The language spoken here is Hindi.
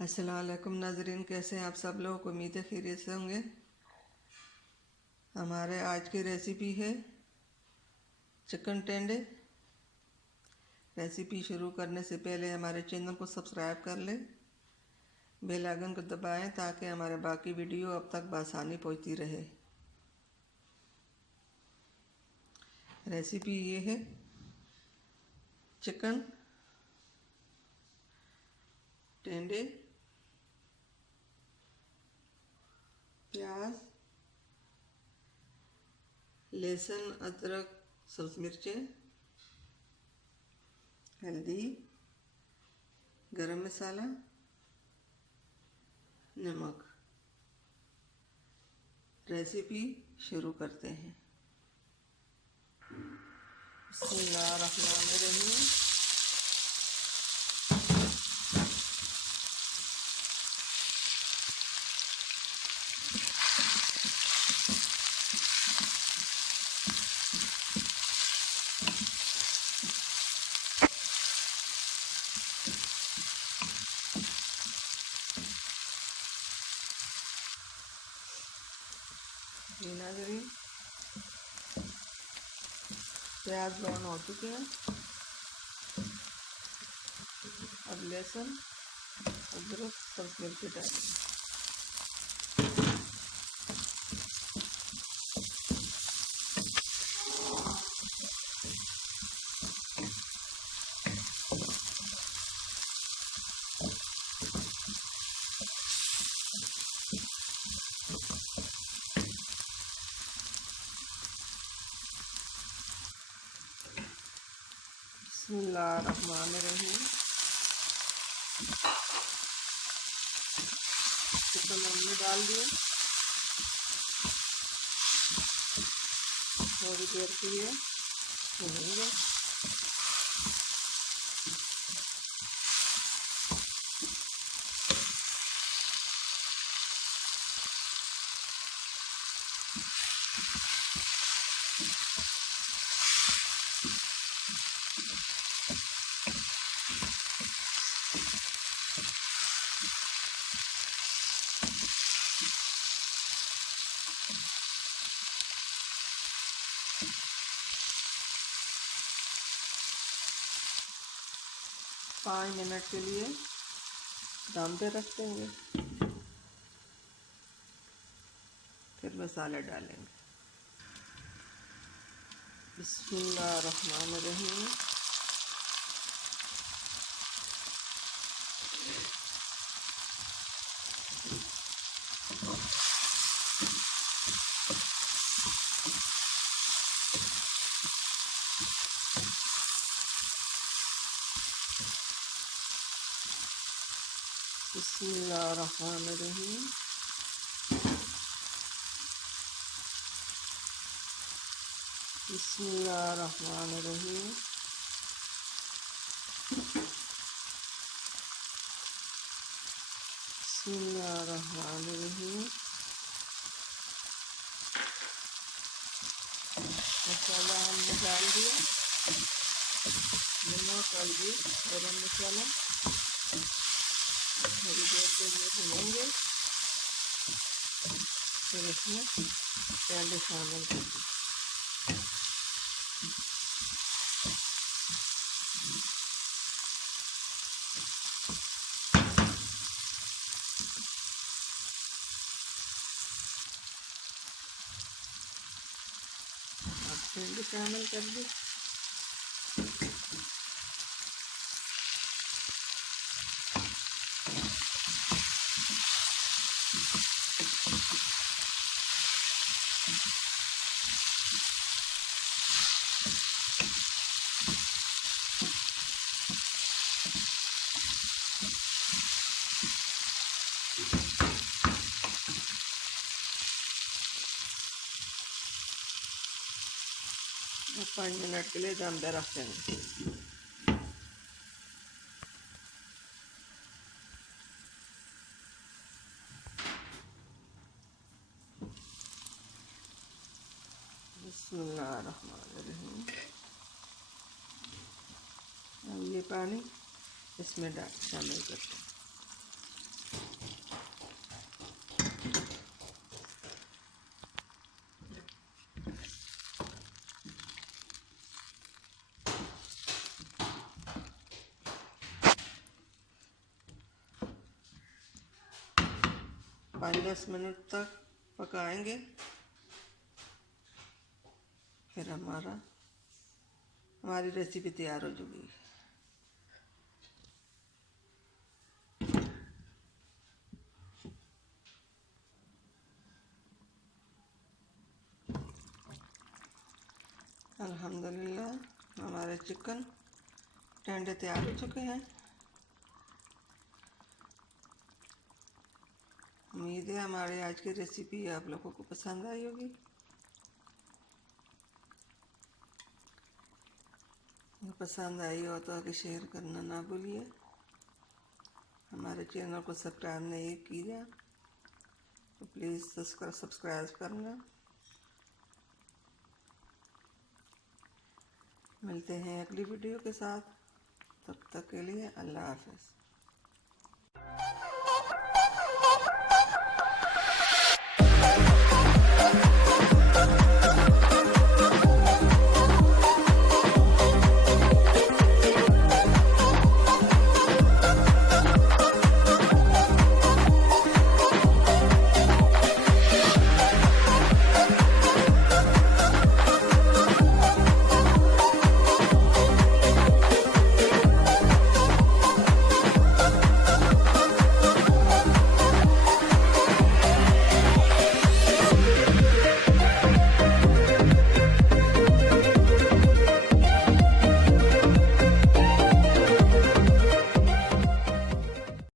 अस्सलाम वालेकुम नाजरीन, कैसे हैं आप सब लोग। उम्मीद है खैरियत से होंगे। हमारे आज की रेसिपी है चिकन टेंडे। रेसिपी शुरू करने से पहले हमारे चैनल को सब्सक्राइब कर लें, बेल आइकन को दबाएं ताकि हमारे बाकी वीडियो अब तक बआसानी पहुंचती रहे। रेसिपी ये है चिकन टेंडे, प्याज, लहसुन, अदरक, सब्ज़ मिर्चें, हल्दी, गरम मसाला, नमक। रेसिपी शुरू करते हैं। बिस्मिल्लाहिर्रहमानिर्रहीम। ये नाज़रीन, प्याज ब्राउन हो चुके हैं। अब लहसुन, अदरक, सब्ज़ मिर्ची डालें। बिस्मिल्लाहिर्रहमानिर्रहीम। चिकन हमने डाल दिया। थोड़ी देर के लिए भूनेंगे। पाँच मिनट के लिए दम पे रख देंगे, फिर मसाले डालेंगे। बिस्मिल्लाहिर्रहमानिर्रहीम। बिस्मिल्लाहिर्रहमानिर्रहीम। बिस्मिल्लाहिर्रहमानिर्रहीम। बिस्मिल्लाहिर्रहमानिर्रहीम। मसाला हमने डाल दिया, नमक, हल्दी, गरम मसाला। थोड़ी देर के लिए भूनेंगे, फिर इसमें टेंडे शामिल कर दें। अब टेंडे शामिल कर दी। और 5 मिनट के लिए दम पे रख देंगे। बिस्मिल्लाहिर्रहमानिर्रहीम। अब ये पानी इसमें शामिल करते हैं। 5-10 मिनट तक पकाएंगे। फिर हमारी रेसिपी तैयार हो जाएगी। अल्हम्दुलिल्लाह हमारे चिकन टेंडे तैयार हो चुके हैं। उम्मीद है हमारी आज की रेसिपी आप लोगों को पसंद आई होगी। पसंद आई हो तो आगे शेयर करना ना भूलिए। हमारे चैनल को सब्सक्राइब नहीं किया तो प्लीज़ सब्सक्राइब करना। मिलते हैं अगली वीडियो के साथ, तब तक के लिए अल्लाह हाफ़िज़।